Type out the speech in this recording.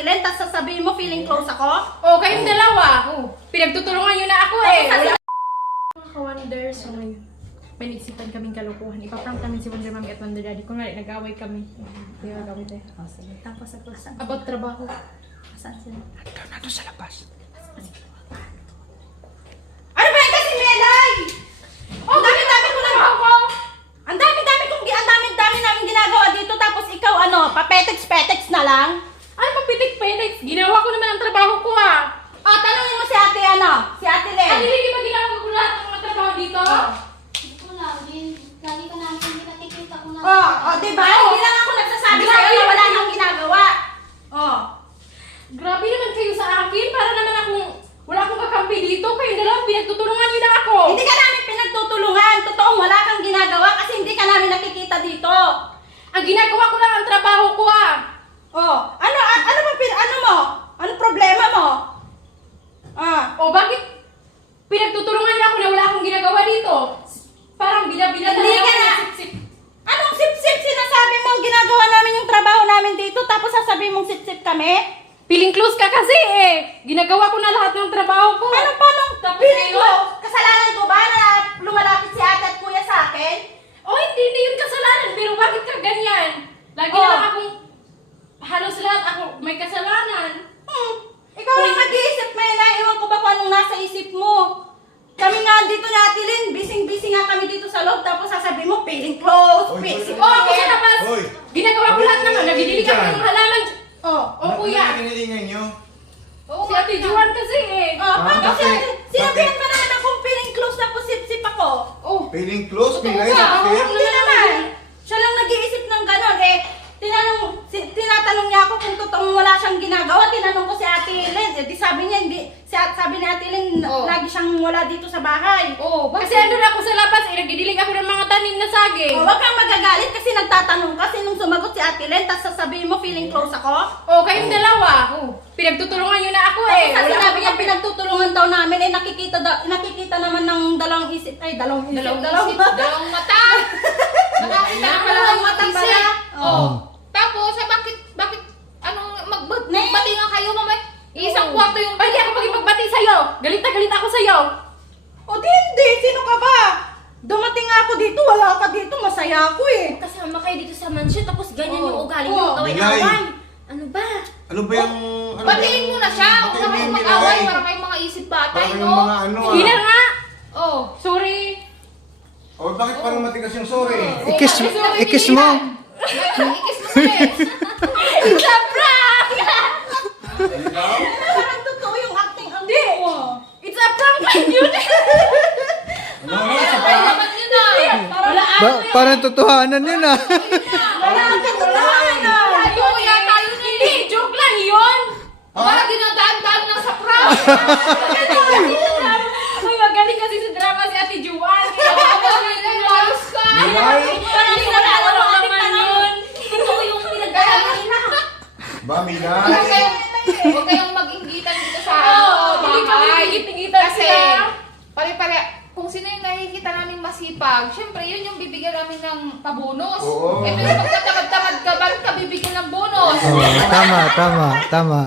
Ate Len, tapos sasabihin mo feeling close ako? Oh, kayong dalawa. Pinagtutulungan nyo na ako eh. Tapos Mga ka-Wonder, so ngayon, may naisipan kaming kalukuhan. Ipaprank namin si Wonder Mommy at Wonder Daddy. Kung nga, nag-away kami. Hindi nag-away tayo. Oh, sige. Tapos asan? About trabaho. Asan sila? Nandun sa labas. Ano ba yan kasi, Melay? Ang dami-dami ko lang ako. Ang dami-dami namin ginagawa dito. Tapos ikaw ano, papetex-petex na lang? Ano pa pitik-petik? Ginawa ko naman ang trabaho ko ah. O, tanongin mo si ate ano? Si ate Len. Ano hindi ba ginawa ko lahat ng mga trabaho dito? Lagi ka namin hindi nakikita ko na. Diba? Hindi lang ako nagsasabi sa'yo na wala nang ginagawa. Oh. Grabe naman kayo sa akin. Para naman wala akong kakampi dito. Kayong dalawa, pinagtutulungan nyo na ako. Hindi ka namin pinagtutulungan. Totoong wala kang ginagawa kasi hindi ka namin nakikita dito. Ang ginagawa ko lang ang trabaho ko ah. Oh, ano mo? Ano problema mo? O bakit pinagtutulungan niya ako na wala akong ginagawa dito? Parang bila-bila Hindi ka na. sip-sip. Anong sip-sip sinasabi mo? Ginagawa namin yung trabaho namin dito tapos sasabihin mong sip-sip kami? Feeling close ka kasi eh. Ginagawa ko na lahat ng trabaho ko. Ano pa nung Tapos feeling ko? ngayon? Kasalanan ko ba na lumalapit si ate at kuya sa akin? O hindi yun kasalanan. Pero bakit ka ganyan? Lagi Oh. na lang akong halos lahat ako may kasalanan. Ikaw lang nag-iisip, Mela. Ewan ko ba kung anong nasa isip mo? Kami nga dito ni Ate Len, busy nga kami dito sa loob, tapos sasabihin mo, feeling close, Hoy, busy. O ako sa labas. Hoy. Ginagawa ko lahat naman. Nagidilig ako ng halaman. O kuya. Ano kinilingan nyo? Si Ate Juan kasi eh. Bakit? bakit? Sinabihan pa naman akong feeling close na posip-sip ako. Oh. Feeling close? Totoo Pilay ba? sa kapit? Hindi naman. Siya lang nag-iisip ng gano'n eh. Tinatanong niya ako kung totoong wala siyang ginagawa. Tinanong ko si Ate Len. Di sabi niya, sabi ni Ate Len, Oh. lagi siyang wala dito sa bahay. Oh, kasi andun ako sa labas eh. Nagidilig ako ng mga tanim na saging. Huwag kang magagalit kasi nagtatanong ka. Sinong sumagot si Ate Len, tapos sasabihin mo feeling close ako? Oh, kayong dalawa. Pinagtutulungan nyo na ako eh. Tapos Wala sinabi akong niya pinagtutulungan daw namin eh nakikita naman ng dalawang isip. Ay, dalawang Dalawang mata. Nakakita Dalawang ka dalawang mata mata pala. Oh. Tapos, bakit, magbati nga kayo, mamay? Isang kwarto yung Bakit ako magbati sa'yo? Galit na galit ako sa'yo. O di hindi, sino ka ba? Dumating nga ako dito, wala ka dito, masaya ako eh. kasama kayo dito sa mansion, tapos ganyan Oh. yung ugali Oh. niyo, gawin-away. Ano ba? Ano ba yung... Batiin mo na siya. Huwag Batiin na mo kayong yung mag-away Milay. para kayong mga isip batay, Parang no? yung mga ano Hindi na nga. Oh. Sorry. O bakit parang matigas yung sorry? Ikis mo. Ikis mo ulit. It's a prank! Ikaw? Parang totoo yung acting ang Hindi. mo. It's a prank lang yun. Ano nga sa Ay, prank? naman yun ah. Wala Parang totohanan yun ah. Wala ang katotohanan na. Tayo yata yun eh. Hindi, joke lang yun. Para dinadaan-daan lang sa prank. Uy, magaling kasi sa drama si Ate Juan. Ayos ka. Milay? Parang Sinatalo naman yun. Totoo yung pinagdadaanan na. Ba, Huwag Milay? kayong mag-inggitan dito sa Hindi kami bahay. higit-higitan Kasi, sila. pare-pare, kung sino yung nakikita naming masipag, syempre yun yung bibigyan namin ng pabonus. Oo. Ito yung magtatamad-tamad ka, bakit ka bibigyan ng bonus? Oh, tama.